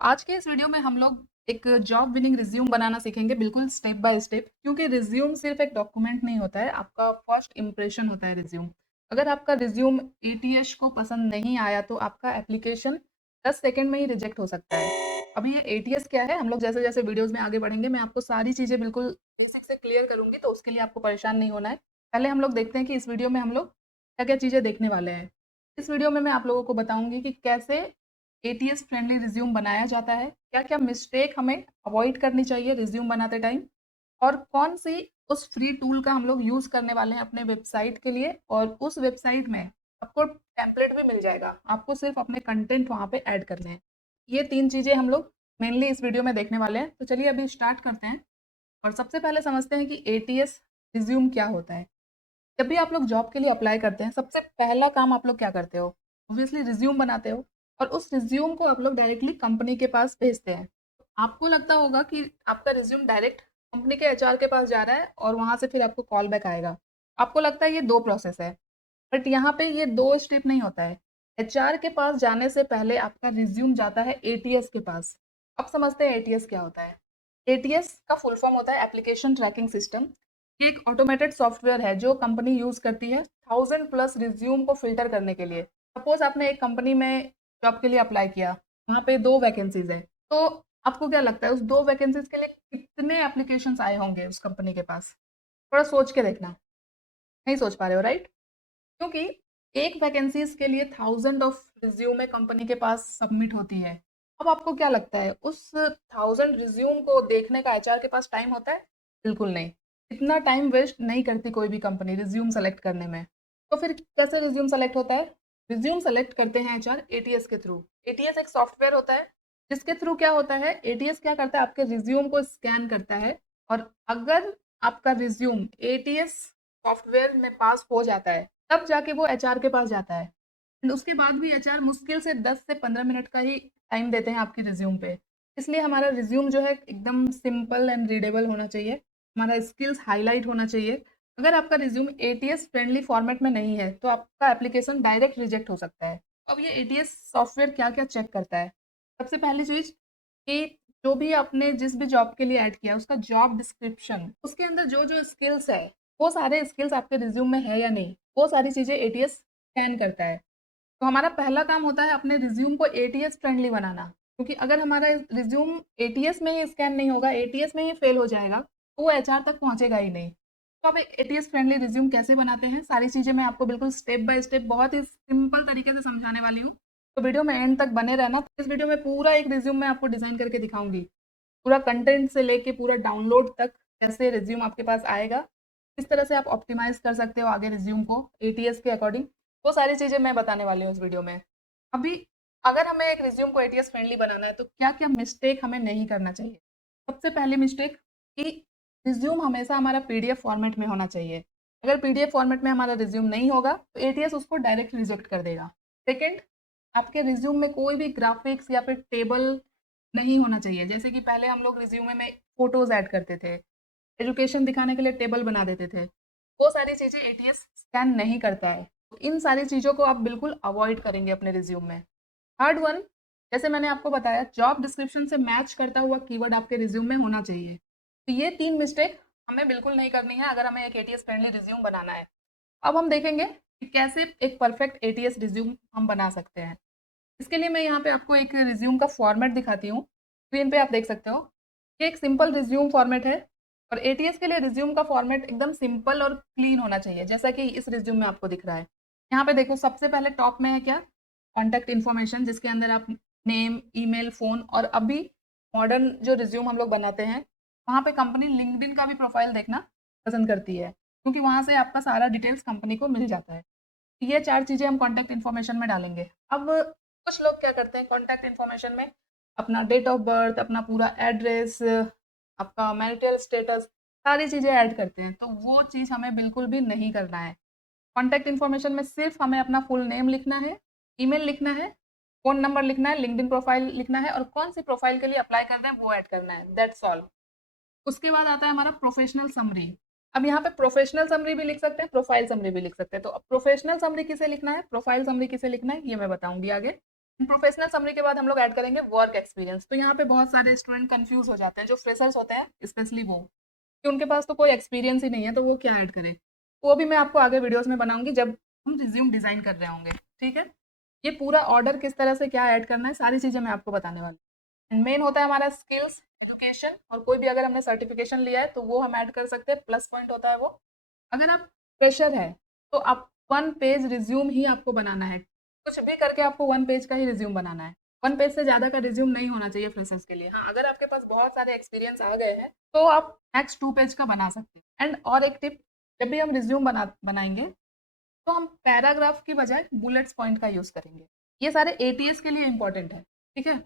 आज के इस वीडियो में हम लोग एक जॉब विनिंग रिज्यूम बनाना सीखेंगे, बिल्कुल स्टेप बाय स्टेप। क्योंकि रिज्यूम सिर्फ एक डॉक्यूमेंट नहीं होता है, आपका फर्स्ट इंप्रेशन होता है रिज्यूम। अगर आपका रिज्यूम एटीएस को पसंद नहीं आया तो आपका एप्लीकेशन 10 सेकंड में ही रिजेक्ट हो सकता है। अभी ये एटीएस क्या है, हम लोग जैसे जैसे वीडियोस में आगे बढ़ेंगे मैं आपको सारी चीज़ें बिल्कुल बेसिक से क्लियर करूंगी, तो उसके लिए आपको परेशान नहीं होना है। पहले हम लोग देखते हैं कि इस वीडियो में हम लोग क्या क्या चीज़ें देखने वाले हैं। इस वीडियो में मैं आप लोगों को बताऊंगी कि कैसे एटीएस फ्रेंडली रिज्यूम बनाया जाता है, क्या-क्या मिस्टेक हमें अवॉइड करनी चाहिए रिज्यूम बनाते टाइम, और कौन सी उस फ्री टूल का हम लोग यूज़ करने वाले हैं अपने वेबसाइट के लिए। और उस वेबसाइट में आपको टेम्पलेट भी मिल जाएगा, आपको सिर्फ अपने कंटेंट वहाँ पे ऐड करने हैं। ये 3 चीज़ें हम लोग मेनली इस वीडियो में देखने वाले हैं। तो चलिए अभी स्टार्ट करते हैं और सबसे पहले समझते हैं कि एटीएस रिज्यूम क्या होता है। जब भी आप लोग जॉब के लिए अप्लाई करते हैं, सबसे पहला काम आप लोग क्या करते हो? ऑब्वियसली रिज्यूम बनाते हो, और उस रिज्यूम को आप लोग डायरेक्टली कंपनी के पास भेजते हैं। आपको लगता होगा कि आपका रिज्यूम डायरेक्ट कंपनी के एचआर के पास जा रहा है और वहाँ से फिर आपको कॉल बैक आएगा। आपको लगता है ये 2 प्रोसेस है, बट यहाँ पे ये 2 स्टेप नहीं होता है। एचआर के पास जाने से पहले आपका रिज्यूम जाता है एटीएस के पास। अब समझते हैं एटीएस क्या होता है। एटीएस का फुल फॉर्म होता है एप्लीकेशन ट्रैकिंग सिस्टम। ये एक ऑटोमेटेड सॉफ्टवेयर है जो कंपनी यूज़ करती है 1000 प्लस रिज्यूम को फ़िल्टर करने के लिए। सपोज़ आपने एक कंपनी में जॉब के लिए अप्लाई किया, वहाँ पे 2 वैकेंसीज़ हैं। तो आपको क्या लगता है उस 2 वैकेंसीज़ के लिए कितने एप्लीकेशंस आए होंगे उस कंपनी के पास? थोड़ा सोच के देखना। नहीं सोच पा रहे हो, राइट? क्योंकि एक वैकेंसीज़ के लिए थाउज़ेंड ऑफ रिज़्यूमे कंपनी के पास सबमिट होती है। अब आपको क्या लगता है उस 1000 रिज़्यूम को देखने का एचआर के पास टाइम होता है? बिल्कुल नहीं। इतना टाइम वेस्ट नहीं करती कोई भी कंपनी रिज़्यूम सेलेक्ट करने में। तो फिर कैसे रिज़्यूम सेलेक्ट होता है? रिज़्यूम सेलेक्ट करते हैं एचआर एटीएस के थ्रू। एटीएस एक सॉफ्टवेयर होता है जिसके थ्रू क्या होता है, एटीएस क्या करता है, आपके रिज़्यूम को स्कैन करता है, और अगर आपका रिज़्यूम एटीएस सॉफ्टवेयर में पास हो जाता है, तब जाके वो एचआर के पास जाता है। एंड उसके बाद भी एचआर मुश्किल से 10 से 15 मिनट का ही टाइम देते हैं आपकी रिज्यूम पे। इसलिए हमारा रिज्यूम जो है एकदम सिंपल एंड रीडेबल होना चाहिए, हमारा स्किल्स हाईलाइट होना चाहिए। अगर आपका रिज्यूम एटीएस फ्रेंडली फॉर्मेट में नहीं है तो आपका एप्लीकेशन डायरेक्ट रिजेक्ट हो सकता है। अब ये एटीएस सॉफ्टवेयर क्या-क्या चेक करता है? सबसे पहली चीज़ कि जो भी आपने जिस भी जॉब के लिए ऐड किया उसका जॉब डिस्क्रिप्शन, उसके अंदर जो-जो स्किल्स है, वो सारे स्किल्स आपके रिज्यूम में है या नहीं, वो सारी चीज़ें एटीएस स्कैन करता है। तो हमारा पहला काम होता है अपने रिज्यूम को एटीएस फ्रेंडली बनाना, क्योंकि अगर हमारा रिज्यूम एटीएस में ही स्कैन नहीं होगा, एटीएस में ही फेल हो जाएगा, तो वो एचआर तक पहुँचेगा ही नहीं। तो अब एक एटीएस फ्रेंडली रिज्यूम कैसे बनाते हैं, सारी चीज़ें मैं आपको बिल्कुल स्टेप बाय स्टेप बहुत ही सिंपल तरीके से समझाने वाली हूँ। तो वीडियो में एंड तक बने रहना। इस वीडियो में पूरा एक रिज्यूम मैं आपको डिज़ाइन करके दिखाऊँगी। पूरा कंटेंट से लेके पूरा डाउनलोड तक कैसे रिज्यूम आपके पास आएगा, किस तरह से आप ऑप्टिमाइज़ कर सकते हो आगे रिज्यूम को एटीएस के अकॉर्डिंग, वो सारी चीज़ें मैं बताने वाली हूँ इस वीडियो में। अभी अगर हमें एक रिज्यूम को एटीएस फ्रेंडली बनाना है तो क्या-क्या मिस्टेक हमें नहीं करना चाहिए? सबसे पहली मिस्टेक कि रिज्यूम हमेशा हमारा पीडीएफ फॉर्मेट में होना चाहिए। अगर पीडीएफ फॉर्मेट में हमारा रिज्यूम नहीं होगा तो एटीएस उसको डायरेक्ट रिजेक्ट कर देगा। सेकंड, आपके रिज्यूम में कोई भी ग्राफिक्स या फिर टेबल नहीं होना चाहिए। जैसे कि पहले हम लोग रिज्यूमे में फ़ोटोज़ ऐड करते थे, एजुकेशन दिखाने के लिए टेबल बना देते थे। वो सारी चीज़ें एटीएस स्कैन नहीं करता है। तो इन सारी चीज़ों को आप बिल्कुल अवॉइड करेंगे अपने रिज्यूम में। थर्ड वन, जैसे मैंने आपको बताया जॉब डिस्क्रिप्शन से मैच करता हुआ कीवर्ड आपके रिज्यूम में होना चाहिए। तो ये 3 मिस्टेक हमें बिल्कुल नहीं करनी है अगर हमें एक एटीएस फ्रेंडली रिज्यूम बनाना है। अब हम देखेंगे कि कैसे एक परफेक्ट एटीएस रिज्यूम हम बना सकते हैं। इसके लिए मैं यहाँ पे आपको एक रिज्यूम का फॉर्मेट दिखाती हूँ। स्क्रीन पे आप देख सकते हो। ये एक सिंपल रिज्यूम फॉर्मेट है, और एटीएस के लिए रिज्यूम का फॉर्मेट एकदम सिंपल और क्लीन होना चाहिए, जैसा कि इस रिज्यूम में आपको दिख रहा है। यहाँ पे देखो सबसे पहले टॉप में है क्या? कॉन्टैक्ट इन्फॉर्मेशन, जिसके अंदर आप नेम, ईमेल, फ़ोन, और अभी मॉडर्न जो रिज्यूम हम लोग बनाते हैं, वहाँ पे कंपनी लिंक्डइन का भी प्रोफाइल देखना पसंद करती है, क्योंकि वहाँ से आपका सारा डिटेल्स कंपनी को मिल जाता है। ये 4 चीज़ें हम कॉन्टैक्ट इन्फॉर्मेशन में डालेंगे। अब कुछ लोग क्या करते हैं कॉन्टैक्ट इन्फॉर्मेशन में अपना डेट ऑफ बर्थ, अपना पूरा एड्रेस, आपका मैरिटल स्टेटस, सारी चीज़ें ऐड करते हैं, तो वो चीज़ हमें बिल्कुल भी नहीं करना है। कॉन्टैक्ट इन्फॉर्मेशन में सिर्फ हमें अपना फुल नेम लिखना है, ईमेल लिखना है, फ़ोन नंबर लिखना है, लिंक्डइन प्रोफाइल लिखना है, और कौन-सी प्रोफाइल के लिए अप्लाई कर रहे हैं वो ऐड करना है, दैट्स ऑल। उसके बाद आता है हमारा प्रोफेशनल समरी। अब यहाँ पे प्रोफेशनल समरी भी लिख सकते हैं, प्रोफाइल समरी भी लिख सकते हैं। तो अब प्रोफेशनल समरी किसे लिखना है, प्रोफाइल समरी किसे लिखना है, ये मैं बताऊंगी आगे। प्रोफेशनल समरी के बाद हम लोग ऐड करेंगे वर्क एक्सपीरियंस। तो यहाँ पे बहुत सारे स्टूडेंट कंफ्यूज हो जाते हैं, जो फ्रेशर्स होते हैं स्पेशली वो, कि उनके पास तो कोई एक्सपीरियंस ही नहीं है, तो वो क्या ऐड करें। वो भी मैं आपको आगे वीडियोस में बनाऊंगी जब हम रिज्यूम डिजाइन कर रहे होंगे, ठीक है। ये पूरा ऑर्डर किस तरह से क्या ऐड करना है, सारी चीजें मैं आपको बताने वाली हूँ। मेन होता है हमारा स्किल्स, एजुकेशन, और कोई भी अगर हमने सर्टिफिकेशन लिया है तो वो हम ऐड कर सकते हैं, प्लस पॉइंट होता है वो। अगर आप फ्रेशर है तो आप 1 पेज रिज्यूम ही आपको बनाना है, कुछ भी करके आपको 1 पेज का ही रिज्यूम बनाना है। 1 पेज से ज्यादा का रिज्यूम नहीं होना चाहिए फ्रेशर्स के लिए। हाँ, अगर आपके पास बहुत सारे एक्सपीरियंस आ गए हैं तो आप मैक्स 2 पेज का बना सकते हैं। एंड और एक टिप, जब भी हम रिज्यूम बनाएंगे तो हम पैराग्राफ की बजाय बुलेट्स पॉइंट का यूज करेंगे। ये सारे एटीएस के लिए इंपॉर्टेंट है, ठीक है।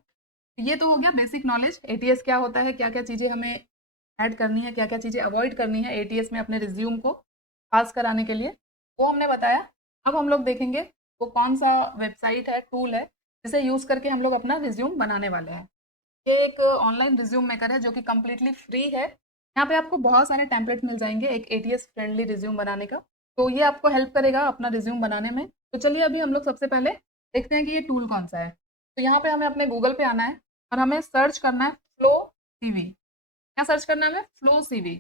ये तो हो गया बेसिक नॉलेज, एटीएस क्या होता है, क्या क्या चीजें हमें ऐड करनी है, क्या क्या चीजें अवॉइड करनी है एटीएस में अपने रिज्यूम को पास कराने के लिए, वो हमने बताया। अब हम लोग देखेंगे वो कौन सा वेबसाइट है, टूल है, जिसे यूज करके हम लोग अपना रिज्यूम बनाने वाले हैं। ये एक ऑनलाइन रिज्यूम मेकर है जो कि कम्प्लीटली फ्री है। यहाँ पे आपको बहुत सारे टेम्पलेट मिल जाएंगे एक एटीएस फ्रेंडली रिज्यूम बनाने का। तो ये आपको हेल्प करेगा अपना रिज्यूम बनाने में। तो चलिए अभी हम लोग सबसे पहले देखते हैं कि ये टूल कौन सा है। तो यहाँ पे हमें अपने गूगल पे आना है और हमें सर्च करना है फ्लो सीवी। क्या सर्च करना है हमें, फ्लो सीवी।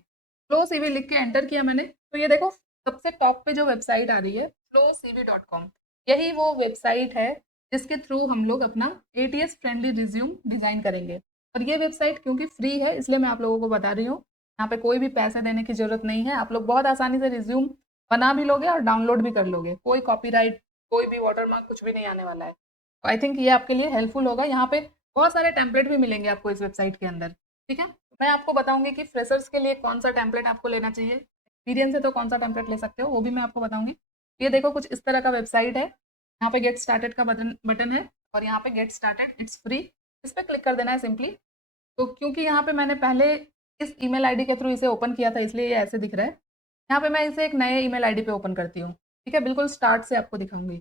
फ्लो सीवी लिख के एंटर किया मैंने, तो ये देखो सबसे टॉप पे जो वेबसाइट आ रही है flowcv.com, यही वो वेबसाइट है जिसके थ्रू हम लोग अपना एटीएस फ्रेंडली रिज्यूम डिजाइन करेंगे। और ये वेबसाइट क्योंकि फ्री है इसलिए मैं आप लोगों को बता रही हूँ, यहाँ पे कोई भी पैसे देने की जरूरत नहीं है। आप लोग बहुत आसानी से रिज्यूम बना भी लोगे और डाउनलोड भी कर लोगे, कोई कॉपीराइट, कोई भी वाटरमार्क कुछ भी नहीं आने वाला है। तो आई थिंक ये आपके लिए हेल्पफुल होगा। यहाँ पे बहुत सारे टेम्पलेट भी मिलेंगे आपको इस वेबसाइट के अंदर, ठीक है। मैं आपको बताऊंगी कि फ्रेशर्स के लिए कौन सा टेम्पलेट आपको लेना चाहिए, एक्सपीरियंस है तो कौन सा टेम्पलेट ले सकते हो, वो भी मैं आपको बताऊंगी। ये देखो कुछ इस तरह का वेबसाइट है, यहाँ पे गेट स्टार्टेड का बटन बटन है और यहाँ पे गेट स्टार्टेड इट्स फ्री, इस पर क्लिक कर देना है सिंपली। तो क्योंकि यहाँ पे मैंने पहले इस ईमेल आईडी के थ्रू इसे ओपन किया था इसलिए ये ऐसे दिख रहा है। यहाँ पे मैं इसे एक नए ईमेल आईडी पे ओपन करती हूँ, ठीक है, बिल्कुल स्टार्ट से आपको दिखाऊंगी।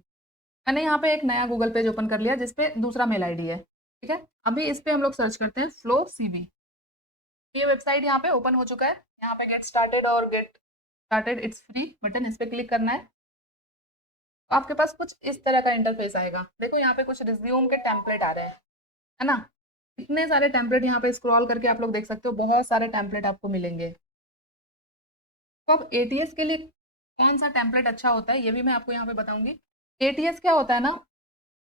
मैंने यहाँ पे एक नया गूगल पेज ओपन कर लिया जिसपे दूसरा मेल आईडी है, ठीक है। अभी इस पे हम लोग सर्च करते हैं फ्लो सीवी। ये वेबसाइट यहाँ पे ओपन हो चुका है। यहाँ पे गेट स्टार्टेड और get started it's free button, इस पे क्लिक करना है। तो आपके पास कुछ इस तरह का इंटरफेस आएगा। देखो यहाँ पे कुछ रिज्यूम के टेम्पलेट आ रहे हैं, है ना। इतने सारे टेम्पलेट यहाँ पे स्क्रॉल करके आप लोग देख सकते हो, बहुत सारे टेम्पलेट आपको मिलेंगे। तो अब एटीएस के लिए कौन सा टेम्पलेट अच्छा होता है ये भी मैं आपको यहाँ पे बताऊंगी। एटीएस क्या होता है ना,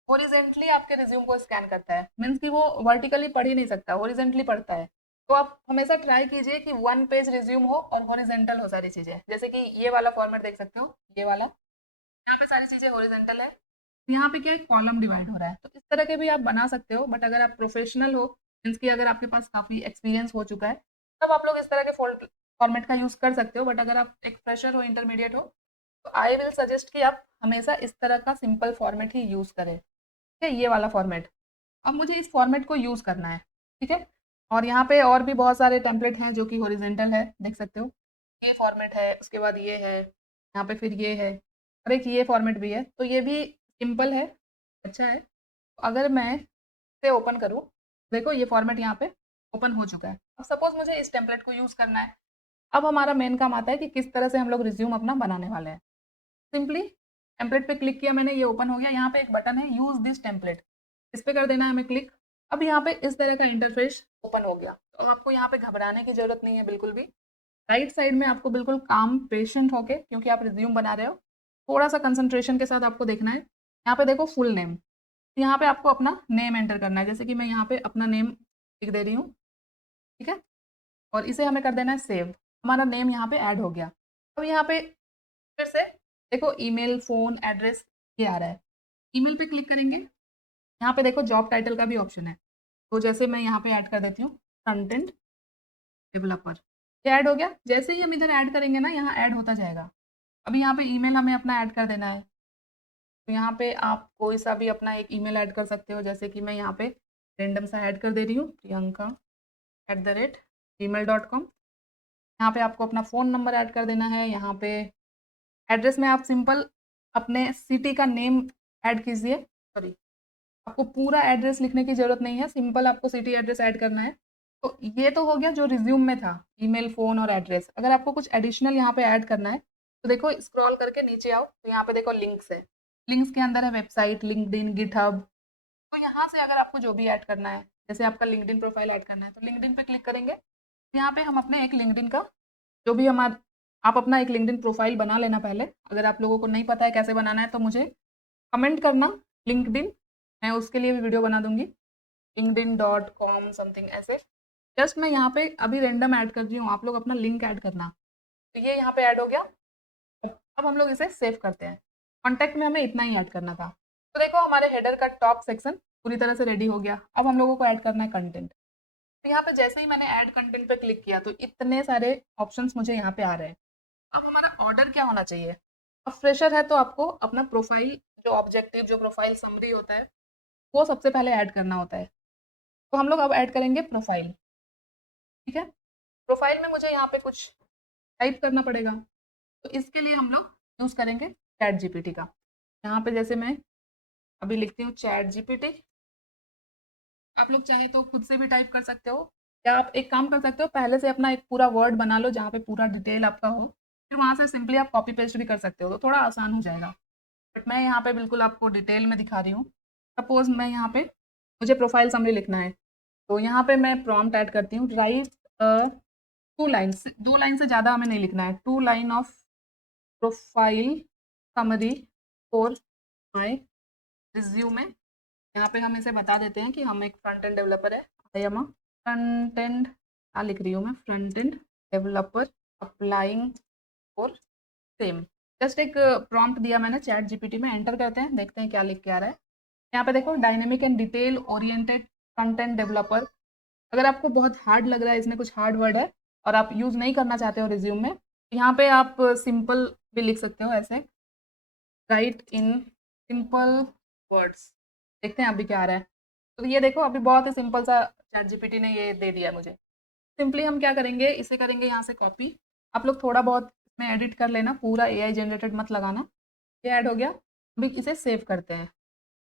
हॉरिजेंटली आपके रिज्यूम को स्कैन करता है, मीन्स कि वो वर्टिकली पढ़ ही नहीं सकता, हॉरिजेंटली पढ़ता है। तो आप हमेशा ट्राई कीजिए कि 1 पेज रिज्यूम हो और हॉरिजेंटल हो सारी चीजें, जैसे कि ये वाला फॉर्मेट देख सकते हो, ये वाला, यहाँ पे सारी चीजें हॉरिजेंटल है। यहाँ पे क्या है, कॉलम डिवाइड हो रहा है। तो इस तरह के भी आप बना सकते हो, बट अगर आप प्रोफेशनल हो, मीन्स कि अगर आपके पास काफी एक्सपीरियंस हो चुका है, तब आप लोग इस तरह के फॉर्मेट का यूज कर सकते हो। बट अगर आप एक फ्रेशर हो, इंटरमीडिएट हो, तो आई विल सजेस्ट कि आप हमेशा इस तरह का सिंपल फॉर्मेट ही यूज करें, ठीक है, ये वाला फॉर्मेट। अब मुझे इस फॉर्मेट को यूज करना है, ठीक है। और यहाँ पे और भी बहुत सारे टेम्पलेट हैं जो कि हॉरिजेंटल है, देख सकते हो। ये फॉर्मेट है, उसके बाद ये है, यहाँ पे फिर ये है, और एक ये फॉर्मेट भी है। तो ये भी सिंपल है, अच्छा है। अगर मैं इसे ओपन करूँ, देखो ये फॉर्मेट यहाँ पे ओपन हो चुका है। अब सपोज मुझे इस टेम्पलेट को यूज करना है। अब हमारा मेन काम आता है कि किस तरह से हम लोग रिज्यूम अपना बनाने वाले हैं। सिंपली टेम्पलेट पे क्लिक किया मैंने, ये ओपन हो गया। यहाँ पे एक बटन है यूज दिस टेम्पलेट, इस पे कर देना है हमें क्लिक। अब यहाँ पे इस तरह का इंटरफेस ओपन हो गया। तो आपको यहाँ पे घबराने की जरूरत नहीं है बिल्कुल भी। राइट साइड में आपको बिल्कुल काम पेशेंट होके, क्योंकि आप रिज्यूम बना रहे हो, थोड़ा सा कंसंट्रेशन के साथ आपको देखना है। यहाँ पे देखो फुल नेम, यहाँ पे आपको अपना नेम एंटर करना है, जैसे कि मैं यहाँ पे अपना नेम लिख दे रही हूँ, ठीक है। और इसे हमें कर देना है सेव। हमारा नेम यहाँ पे ऐड हो गया। अब यहाँ पे फिर से देखो ईमेल, फोन, एड्रेस, ये आ रहा है। ईमेल पे क्लिक करेंगे, यहाँ पे देखो जॉब टाइटल का भी ऑप्शन है। तो जैसे मैं यहाँ पे ऐड कर देती हूँ फ्रंट एंड डेवलपर, ये ऐड हो गया। जैसे ही हम इधर ऐड करेंगे ना, यहाँ ऐड होता जाएगा। अभी यहाँ पे ईमेल हमें अपना ऐड कर देना है। तो यहाँ पे आप कोई सा भी अपना एक ईमेल ऐड कर सकते हो, जैसे कि मैं यहाँ पे रेंडम सा ऐड कर दे रही हूँ, priyanka@gmail.com। यहाँ पे आपको अपना फ़ोन नंबर ऐड कर देना है। यहाँ पे एड्रेस में आप सिंपल अपने सिटी का नेम ऐड कीजिए, सॉरी, आपको पूरा एड्रेस लिखने की ज़रूरत नहीं है, सिंपल आपको सिटी एड्रेस ऐड करना है। तो ये तो हो गया जो रिज्यूम में था, ईमेल, फ़ोन और एड्रेस। अगर आपको कुछ एडिशनल यहाँ पे ऐड करना है, तो देखो स्क्रॉल करके नीचे आओ, तो यहाँ पे देखो लिंक्स है। लिंक्स के अंदर है वेबसाइट, लिंक्डइन, गिटहब। तो यहाँ से अगर आपको जो भी ऐड करना है, जैसे आपका लिंक्डइन प्रोफाइल ऐड करना है, तो लिंक्डइन पे क्लिक करेंगे। यहाँ पे हम अपने एक लिंक्डइन का जो भी हमारा आप अपना एक लिंक्डइन प्रोफाइल बना लेना पहले। अगर आप लोगों को नहीं पता है कैसे बनाना है, तो मुझे कमेंट करना लिंक्डइन, मैं उसके लिए भी वीडियो बना दूँगी। linkedin.com समथिंग ऐसे। जस्ट मैं यहाँ पे अभी रैंडम ऐड कर रही हूँ, आप लोग अपना लिंक ऐड करना। तो ये यहाँ पे ऐड हो गया। अब हम लोग इसे सेव करते हैं। कॉन्टैक्ट में हमें इतना ही ऐड करना था। तो देखो हमारे हेडर का टॉप सेक्शन पूरी तरह से रेडी हो गया। अब हम लोगों को ऐड करना है कंटेंट। तो यहाँ पे जैसे ही मैंने ऐड कंटेंट पे क्लिक किया, तो इतने सारे ऑप्शंस मुझे यहाँ पे आ रहे हैं। अब हमारा ऑर्डर क्या होना चाहिए? अब फ्रेशर है तो आपको अपना प्रोफाइल, जो ऑब्जेक्टिव, जो प्रोफाइल समरी होता है, वो सबसे पहले ऐड करना होता है। तो हम लोग अब ऐड करेंगे प्रोफाइल। ठीक है, प्रोफाइल में मुझे यहाँ पे कुछ टाइप करना पड़ेगा। तो इसके लिए हम लोग यूज़ करेंगे चैट जीपीटी का। यहाँ पे जैसे मैं अभी लिखती हूँ चैट जीपीटी। आप लोग चाहे तो खुद से भी टाइप कर सकते हो, या आप एक काम कर सकते हो, पहले से अपना एक पूरा वर्ड बना लो जहाँ पे पूरा डिटेल आपका हो, फिर वहाँ से सिंपली आप कॉपी पेस्ट भी कर सकते हो, तो थोड़ा आसान हो जाएगा। बट मैं यहाँ पे बिल्कुल आपको डिटेल में दिखा रही हूँ। सपोज़ मैं यहाँ पे मुझे प्रोफाइल समरी लिखना है, तो यहाँ पे मैं प्रॉम्प्ट ऐड करती हूँ, राइट 2 लाइन्स, 2 लाइन से ज़्यादा हमें नहीं लिखना है, 2 line of profile summary for my resume. यहाँ पे हम इसे बता देते हैं कि हम एक फ्रंट एंड डेवलपर है। I am a front end, क्या लिख रही हूँ मैं, front end developer applying for same. Just एक प्रॉम्प्ट दिया मैंने चैट जीपीटी में, एंटर करते हैं, देखते हैं क्या लिख के आ रहा है। यहाँ पे देखो dynamic and detail oriented front end developer. अगर आपको बहुत हार्ड लग रहा है, इसमें कुछ हार्ड वर्ड है और आप यूज़ नहीं करना चाहते हो रिज्यूम में, यहाँ पे आप सिंपल भी लिख सकते हो ऐसे, राइट इन सिंपल वर्ड्स। देखते हैं अभी क्या आ रहा है। तो ये देखो अभी बहुत ही सिंपल सा चैट जीपीटी ने ये दे दिया मुझे। सिंपली हम क्या करेंगे, इसे करेंगे यहाँ से कॉपी। आप लोग थोड़ा बहुत इसमें एडिट कर लेना, पूरा एआई जनरेटेड मत लगाना। ये ऐड हो गया। अभी इसे सेव करते हैं।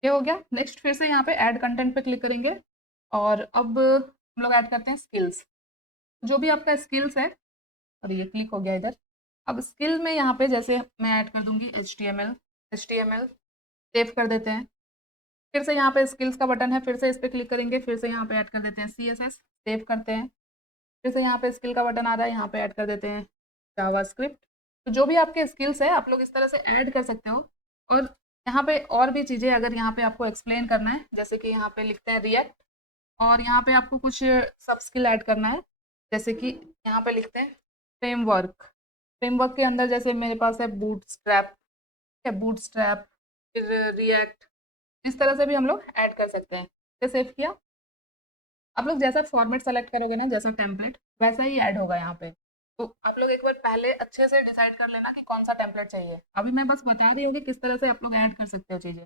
ये हो गया। नेक्स्ट फिर से यहाँ पे ऐड कंटेंट पे क्लिक करेंगे, और अब हम लोग ऐड करते हैं स्किल्स। जो भी आपका स्किल्स है, और ये क्लिक हो गया इधर। अब स्किल में यहाँ पे जैसे मैं ऐड कर दूंगी H T M L save कर देते हैं। फिर से यहाँ पे स्किल्स का बटन है, फिर से इस पे क्लिक करेंगे, फिर से यहाँ पे ऐड कर देते हैं CSS, सेव करते हैं। फिर से यहाँ पे स्किल का बटन आ रहा है, यहाँ पे ऐड कर देते हैं जावास्क्रिप्ट। तो जो भी आपके स्किल्स है आप लोग इस तरह से ऐड कर सकते हो। और यहाँ पे और भी चीज़ें अगर यहाँ पे आपको एक्सप्लेन करना है, जैसे कि यहाँ पे लिखते हैं रिएक्ट, और यहाँ पे आपको कुछ सब स्किल ऐड करना है, जैसे कि यहाँ पे लिखते हैं फ्रेमवर्क। फ्रेमवर्क के अंदर जैसे मेरे पास है बूटस्ट्रैप, फिर रिएक्ट। इस तरह से भी हम लोग ऐड कर सकते हैं। इसे सेव किया। आप लोग जैसा फॉर्मेट सेलेक्ट करोगे ना, जैसा टेम्पलेट, वैसा ही ऐड होगा यहाँ पे। तो आप लोग एक बार पहले अच्छे से डिसाइड कर लेना कि कौन सा टेम्पलेट चाहिए। अभी मैं बस बता रही हूँ कि किस तरह से आप लोग ऐड कर सकते हो चीज़ें।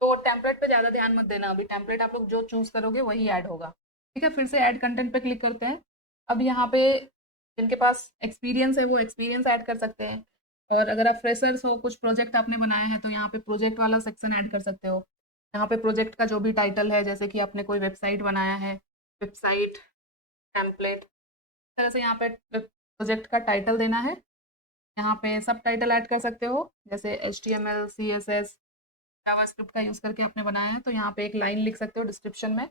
तो टेम्पलेट पे ज़्यादा ध्यान मत देना, अभी टेम्पलेट आप लोग जो चूज़ करोगे वही ऐड होगा। ठीक है, फिर से ऐड कंटेंट पे क्लिक करते हैं। अब यहाँ पे जिनके पास एक्सपीरियंस है वो एक्सपीरियंस ऐड कर सकते हैं, और अगर आप फ्रेशर्स हो, कुछ प्रोजेक्ट आपने बनाया है, तो यहाँ पे प्रोजेक्ट वाला सेक्शन ऐड कर सकते हो। यहाँ पे प्रोजेक्ट का जो भी टाइटल है, जैसे कि आपने कोई वेबसाइट बनाया है, वेबसाइट टेम्पलेट, इस तरह से यहाँ पे प्रोजेक्ट का टाइटल देना है। यहाँ पे सब टाइटल ऐड कर सकते हो, जैसे HTML CSS जावास्क्रिप्ट का यूज़ करके आपने बनाया है, तो यहाँ पे एक लाइन लिख सकते हो डिस्क्रिप्शन में।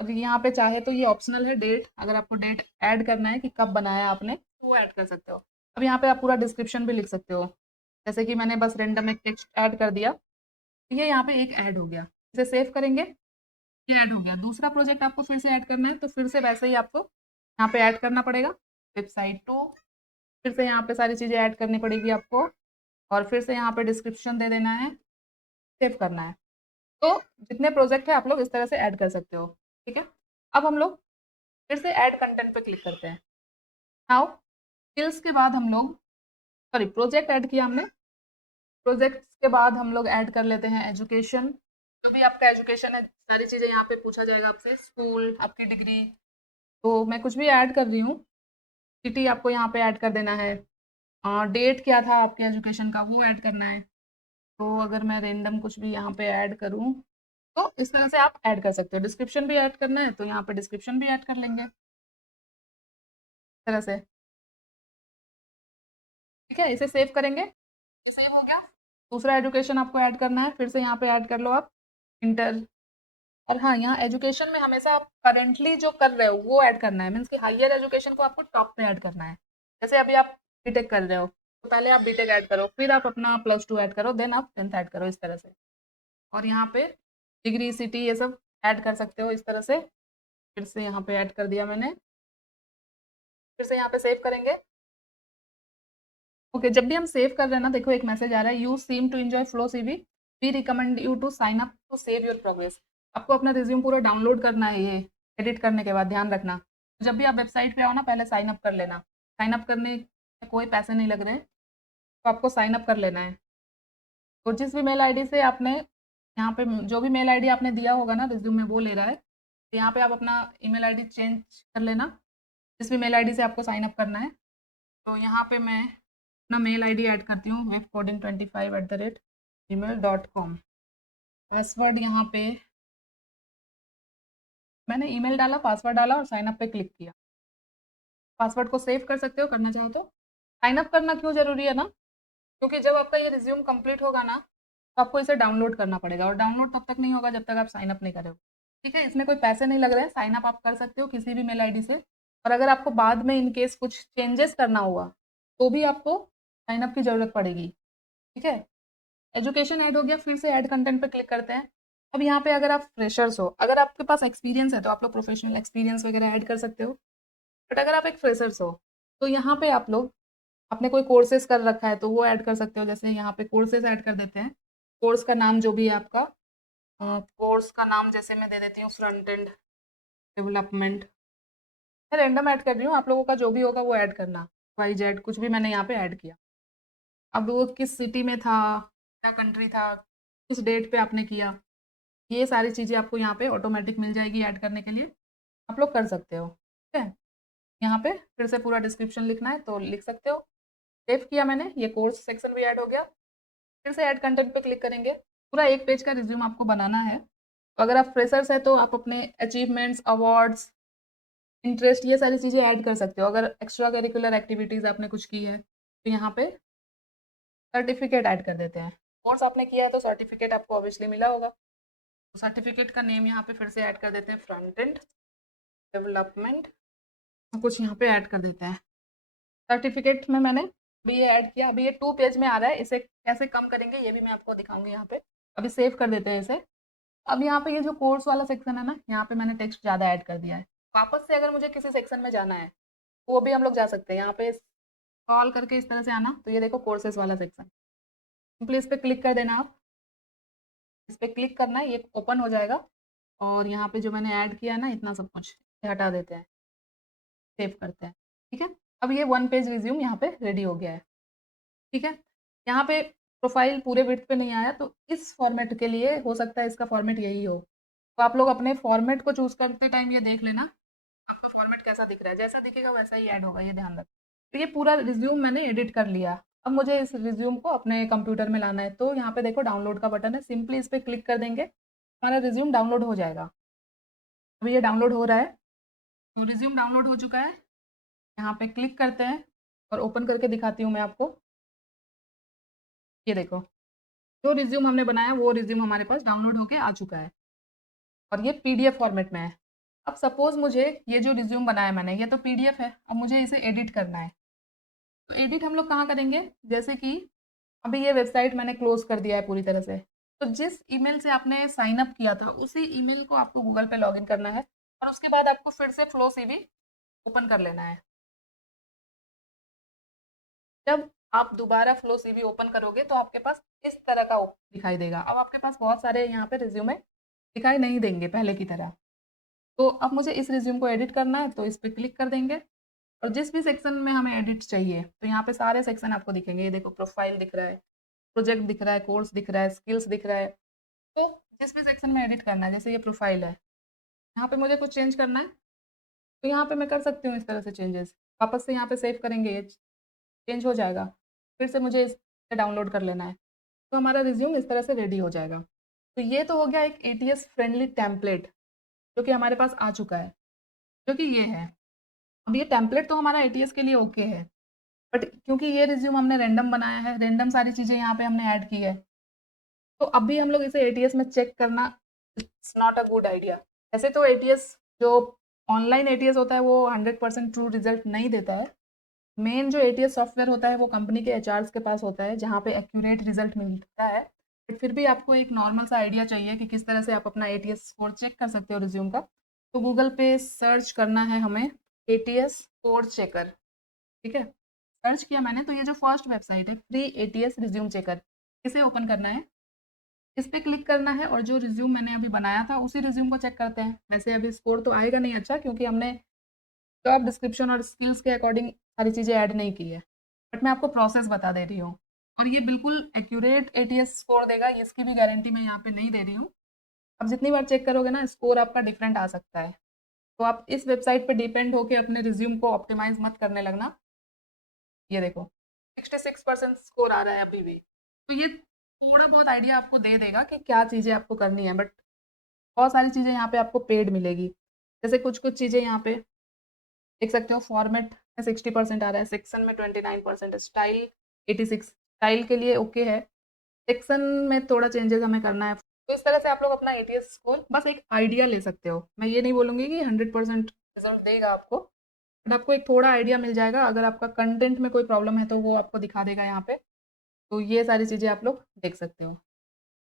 और यहाँ पे चाहे तो ये ऑप्शनल है डेट, अगर आपको डेट ऐड करना है कि कब बनाया आपने, तो वो ऐड कर सकते हो। अब यहाँ पे आप पूरा डिस्क्रिप्शन भी लिख सकते हो, जैसे कि मैंने बस रेंडम एक टेक्स्ट ऐड कर दिया, तो ये यहाँ पे एक ऐड हो गया। इसे सेव करेंगे, ये ऐड हो गया। दूसरा प्रोजेक्ट आपको फिर से ऐड करना है, तो फिर से वैसे ही आपको यहाँ पे ऐड करना पड़ेगा, वेबसाइट 2। फिर से यहाँ पे सारी चीज़ें ऐड करनी पड़ेगी आपको, और फिर से यहाँ पे डिस्क्रिप्शन दे देना है, सेव करना है। तो जितने प्रोजेक्ट है आप लोग इस तरह से ऐड कर सकते हो। ठीक है, अब हम लोग फिर से ऐड कंटेंट पे क्लिक करते हैं। नाउ स्किल्स के बाद हम लोग, सॉरी, प्रोजेक्ट ऐड किया हमने। प्रोजेक्ट्स के बाद हम लोग ऐड कर लेते हैं एजुकेशन। जो भी आपका एजुकेशन है, सारी चीज़ें यहाँ पे पूछा जाएगा आपसे, स्कूल, आपकी डिग्री। तो मैं कुछ भी ऐड कर रही हूँ। सिटी आपको यहाँ पे ऐड कर देना है, डेट क्या था आपके एजुकेशन का वो ऐड करना है। तो अगर मैं रेंडम कुछ भी यहाँ पे ऐड करूँ, तो इस तरह से आप ऐड कर सकते हो। डिस्क्रिप्शन भी ऐड करना है, तो यहाँ पे डिस्क्रिप्शन भी ऐड कर लेंगे। तरह से, ठीक है। इसे सेव करेंगे, सेव हो गया। दूसरा एजुकेशन आपको ऐड करना है, फिर से यहाँ पे ऐड कर लो आप इंटर। और हाँ, यहाँ एजुकेशन में हमेशा आप करेंटली जो कर रहे हो वो ऐड करना है, मीन्स कि हायर एजुकेशन को आपको टॉप पे ऐड करना है। जैसे अभी आप बीटेक कर रहे हो तो पहले आप बीटेक ऐड करो, फिर आप अपना +2 ऐड करो, देन आप 10th ऐड करो, इस तरह से। और यहाँ पे डिग्री, सिटी, ये सब ऐड कर सकते हो इस तरह से। फिर से यहाँ पे ऐड कर दिया मैंने, फिर से यहाँ पे सेव करेंगे। ओके, जब भी हम सेव कर रहे हैं ना, देखो एक मैसेज आ रहा है, you seem to enjoy FlowCV, we recommend you to sign up to save your progress. आपको अपना रिज्यूम पूरा डाउनलोड करना है, ये एडिट करने के बाद ध्यान रखना। जब भी आप वेबसाइट पे आओ ना, पहले साइन अप कर लेना। साइन अप करने में कोई पैसे नहीं लग रहे हैं, तो आपको साइन अप कर लेना है। तो जिस भी मेल आईडी से आपने यहाँ पे जो भी मेल आईडी आपने दिया होगा ना रिज्यूम में, वो ले रहा है, तो यहाँ पे आप अपना ईमेल आईडी चेंज कर लेना, जिस भी मेल आईडी से आपको साइन अप करना है। तो यहाँ पे मैं अपना मेल आईडी ऐड करती हूँ, webcoding25@gmail.com। पासवर्ड यहाँ पे मैंने ईमेल डाला, पासवर्ड डाला और साइन अप पे क्लिक किया। पासवर्ड को सेव कर सकते हो करना चाहो तो। साइन अप करना क्यों ज़रूरी है ना, क्योंकि जब आपका ये रिज्यूम कंप्लीट होगा ना, तो आपको इसे डाउनलोड करना पड़ेगा, और डाउनलोड तब तक नहीं होगा जब तक आप साइन अप नहीं करोगे, ठीक है। इसमें कोई पैसे नहीं लग रहे हैं, साइन अप आप कर सकते हो किसी भी मेल आईडी से। और अगर आपको बाद में इन केस कुछ चेंजेस करना हुआ तो भी आपको साइन अप की ज़रूरत पड़ेगी, ठीक है। एजुकेशन ऐड हो गया, फिर से ऐड कंटेंट पे क्लिक करते हैं। अब यहाँ पे अगर आप फ्रेशर्स हो, अगर आपके पास एक्सपीरियंस है तो आप लोग प्रोफेशनल एक्सपीरियंस वगैरह ऐड कर सकते हो। बट अगर आप एक फ्रेशर्स हो तो यहाँ पे आप लोग आपने कोई कोर्सेज कर रखा है तो वो ऐड कर सकते हो। जैसे यहाँ पे कोर्सेज ऐड कर देते हैं, कोर्स का नाम जो भी है आपका, कोर्स का नाम जैसे मैं दे देती हूँ फ्रंट एंड डेवलपमेंट। मैं रैंडम ऐड कर रही हूँ, आप लोगों का जो भी होगा वो ऐड करना, YZ कुछ भी मैंने यहाँ पे ऐड किया। अब वो किस सिटी में था, क्या कंट्री था, उस डेट पे आपने किया, ये सारी चीज़ें आपको यहाँ पे ऑटोमेटिक मिल जाएगी ऐड करने के लिए, आप लोग कर सकते हो, ठीक है। यहाँ पे फिर से पूरा डिस्क्रिप्शन लिखना है तो लिख सकते हो। सेव किया मैंने, ये कोर्स सेक्शन भी ऐड हो गया। फिर से ऐड कंटेंट पे क्लिक करेंगे। पूरा 1 पेज का रिज्यूम आपको बनाना है। तो अगर आप फ्रेशर्स हैं तो आप अपने अचीवमेंट्स, अवार्ड्स, इंटरेस्ट, ये सारी चीज़ें ऐड कर सकते हो। अगर एक्स्ट्रा करिकुलर एक्टिविटीज़ आपने कुछ की है तो यहाँ पे सर्टिफिकेट ऐड कर देते हैं। कोर्स आपने किया है तो सर्टिफिकेट आपको ऑब्वियसली मिला होगा, तो सर्टिफिकेट का नेम यहाँ पे फिर से ऐड कर देते हैं, फ्रंट एंड डेवलपमेंट, कुछ यहाँ पे ऐड कर देते हैं। सर्टिफिकेट में मैंने अभी ये ऐड किया। अभी ये 2 पेज में आ रहा है, इसे कैसे कम करेंगे ये भी मैं आपको दिखाऊंगी यहाँ पे। अभी सेव कर देते हैं इसे। अब यहाँ पे ये जो कोर्स वाला सेक्शन है ना, यहाँ पे मैंने टेक्स्ट ज़्यादा ऐड कर दिया है। वापस से अगर मुझे किसी सेक्शन में जाना है तो वो भी हम लोग जा सकते हैं। यहाँ पे स्क्रॉल करके इस तरह से आना, तो ये देखो कोर्सेज वाला सेक्शन, सिंपली इस पर क्लिक कर देना। आप इस पर क्लिक करना है, ये ओपन हो जाएगा। और यहाँ पे जो मैंने ऐड किया है ना, इतना सब कुछ ये हटा देते हैं, सेव करते हैं, ठीक है। अब ये 1 पेज रिज्यूम यहाँ पे रेडी हो गया है, ठीक है। यहाँ पे प्रोफाइल पूरे विड्थ पे नहीं आया, तो इस फॉर्मेट के लिए हो सकता है इसका फॉर्मेट यही हो। तो आप लोग अपने फॉर्मेट को चूज़ करते टाइम ये देख लेना आपका फॉर्मेट कैसा दिख रहा है, जैसा दिखेगा वैसा ही ऐड होगा, ये ध्यान रखना। तो ये पूरा रिज्यूम मैंने एडिट कर लिया। अब मुझे इस रिज्यूम को अपने कंप्यूटर में लाना है, तो यहाँ पे देखो डाउनलोड का बटन है, सिंपली इस पर क्लिक कर देंगे, हमारा रिज्यूम डाउनलोड हो जाएगा। अभी ये डाउनलोड हो रहा है, तो रिज्यूम डाउनलोड हो चुका है। यहाँ पे क्लिक करते हैं और ओपन करके दिखाती हूँ मैं आपको। ये देखो, जो रिज्यूम हमने बनाया वो रिज्यूम हमारे पास डाउनलोड होके आ चुका है, और ये PDF फॉर्मेट में है। अब सपोज़ मुझे ये जो रिज्यूम बनाया मैंने, ये तो PDF है, अब मुझे इसे एडिट करना है। तो एडिट हम लोग कहाँ करेंगे, जैसे कि अभी ये वेबसाइट मैंने क्लोज़ कर दिया है पूरी तरह से, तो जिस ईमेल से आपने साइन अप किया था उसी ईमेल को आपको गूगल पे लॉगिन करना है, और उसके बाद आपको फिर से फ्लो सीवी ओपन कर लेना है। जब आप दोबारा फ्लो सीवी ओपन करोगे तो आपके पास इस तरह का दिखाई देगा। अब आपके पास बहुत सारे यहाँ पे रिज्यूमे दिखाई नहीं देंगे पहले की तरह। तो अब मुझे इस रिज्यूम को एडिट करना है, तो इस पे क्लिक कर देंगे, और जिस भी सेक्शन में हमें एडिट चाहिए तो यहाँ पे सारे सेक्शन आपको दिखेंगे। ये देखो, प्रोफाइल दिख रहा है, प्रोजेक्ट दिख रहा है, कोर्स दिख रहा है, स्किल्स दिख रहा है। तो जिस भी सेक्शन में एडिट करना है, जैसे ये प्रोफाइल है, यहाँ पे मुझे कुछ चेंज करना है तो यहाँ पे मैं कर सकती हूँ इस तरह से चेंजेस। वापस से यहाँ पे सेव करेंगे, ये चेंज हो जाएगा। फिर से मुझे इसे डाउनलोड कर लेना है, तो हमारा रिज्यूम इस तरह से रेडी हो जाएगा। तो ये तो हो गया एक ATS फ्रेंडली टेम्पलेट जो कि हमारे पास आ चुका है, जो कि ये है। अब ये टेम्पलेट तो हमारा एटीएस के लिए ओके है, बट क्योंकि ये रिज्यूम हमने रैंडम बनाया है, रैंडम सारी चीज़ें यहाँ पे हमने ऐड की है, तो अभी हम लोग इसे एटीएस में चेक करना it's not a good idea. ऐसे तो एटीएस जो ऑनलाइन एटीएस होता है वो 100% ट्रू रिजल्ट नहीं देता है। मेन जो एटीएस सॉफ्टवेयर होता है वो कंपनी के एचआर्स के पास होता है, जहाँ पे एक्यूरेट रिजल्ट मिलता है। बट फिर भी आपको एक नॉर्मल सा आइडिया चाहिए कि किस तरह से आप अपना एटीएस स्कोर चेक कर सकते हो रिज्यूम का। तो गूगल पे सर्च करना है हमें एटीएस स्कोर चेकर, ठीक है। सर्च किया मैंने तो ये जो फर्स्ट वेबसाइट है फ्री एटीएस रिज्यूम चेकर, इसे ओपन करना है। इस पे क्लिक करना है और जो रिज्यूम मैंने अभी बनाया था उसी रिज्यूम को चेक करते हैं। वैसे अभी स्कोर तो आएगा नहीं अच्छा, क्योंकि हमने जॉब डिस्क्रिप्शन और स्किल्स के अकॉर्डिंग सारी चीज़ें ऐड नहीं की है। बट मैं आपको प्रोसेस बता दे रही हूँ, और ये बिल्कुल एक्यूरेट एटीएस स्कोर देगा, इसकी भी गारंटी मैं यहाँ पे नहीं दे रही हूँ। अब जितनी बार चेक करोगे ना, स्कोर आपका डिफरेंट आ सकता है। तो आप इस वेबसाइट पे डिपेंड होके अपने रिज्यूम को ऑप्टिमाइज मत करने लगना। ये देखो 66% स्कोर आ रहा है अभी भी। तो ये थोड़ा बहुत आइडिया आपको दे देगा कि क्या चीज़ें आपको करनी है, बट बहुत सारी चीज़ें यहाँ पे आपको पेड मिलेगी। जैसे कुछ-कुछ चीज़ें यहाँ पे देख सकते हो, फॉर्मेट में 60% आ रहा है, सेक्शन में 29%, स्टाइल 86, स्टाइल के लिए ओके है, सेक्शन में थोड़ा चेंजेस हमें करना है। तो इस तरह से आप लोग अपना एटीएस स्कोर बस एक आइडिया ले सकते हो। मैं ये नहीं बोलूँगी कि 100% रिजल्ट देगा आपको, बट आपको एक थोड़ा आइडिया मिल जाएगा। अगर आपका कंटेंट में कोई प्रॉब्लम है तो वो आपको दिखा देगा यहाँ पे। तो ये सारी चीज़ें आप लोग देख सकते हो।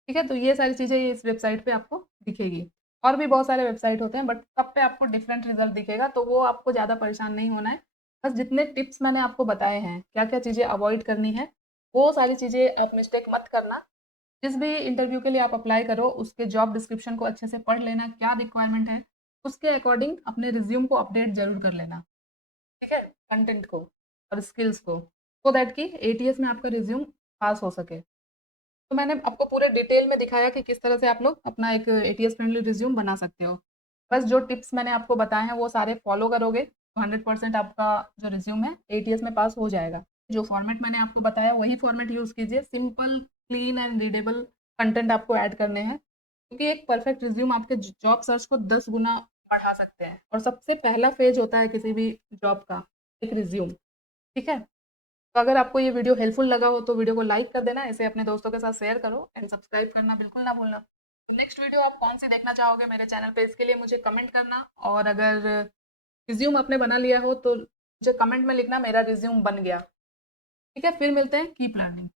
ठीक है, तो ये सारी चीज़ें इस वेबसाइट पे आपको दिखेगी। और भी बहुत सारे वेबसाइट होते हैं, बट सब पे आपको डिफरेंट रिजल्ट दिखेगा, तो वो आपको ज़्यादा परेशान नहीं होना है। बस जितने टिप्स मैंने आपको बताए हैं, क्या-क्या चीज़ें अवॉइड करनी है, वो सारी चीज़ें आप मिस्टेक मत करना। जिस भी इंटरव्यू के लिए आप अप्लाई करो, उसके जॉब डिस्क्रिप्शन को अच्छे से पढ़ लेना, क्या रिक्वायरमेंट है, उसके अकॉर्डिंग अपने रिज्यूम को अपडेट ज़रूर कर लेना, ठीक है? कंटेंट को और स्किल्स को, सो दैट कि एटीएस में आपका रिज्यूम पास हो सके। तो मैंने आपको पूरे डिटेल में दिखाया कि किस तरह से आप लोग अपना एक एटीएस फ्रेंडली रिज्यूम बना सकते हो। बस जो टिप्स मैंने आपको बताए हैं वो सारे फॉलो करोगे तो 100% आपका जो रिज्यूम है एटीएस में पास हो जाएगा। जो फॉर्मेट मैंने आपको बताया वही फॉर्मेट यूज़ कीजिए, simple, clean and readable content आपको ऐड करने हैं, क्योंकि एक परफेक्ट रिज्यूम आपके जॉब सर्च को 10 गुना बढ़ा सकते हैं, और सबसे पहला फेज होता है किसी भी जॉब का एक रिज्यूम, ठीक है? तो अगर आपको ये वीडियो हेल्पफुल लगा हो तो वीडियो को लाइक कर देना, इसे अपने दोस्तों के साथ शेयर करो एंड सब्सक्राइब करना बिल्कुल ना भूलना। तो नेक्स्ट वीडियो आप कौन सी देखना चाहोगे मेरे चैनल पे, इसके लिए मुझे कमेंट करना, और अगर रिज्यूम आपने बना लिया हो तो मुझे कमेंट में लिखना मेरा रिज्यूम बन गया। ठीक है, फिर मिलते हैं, कीप लर्निंग।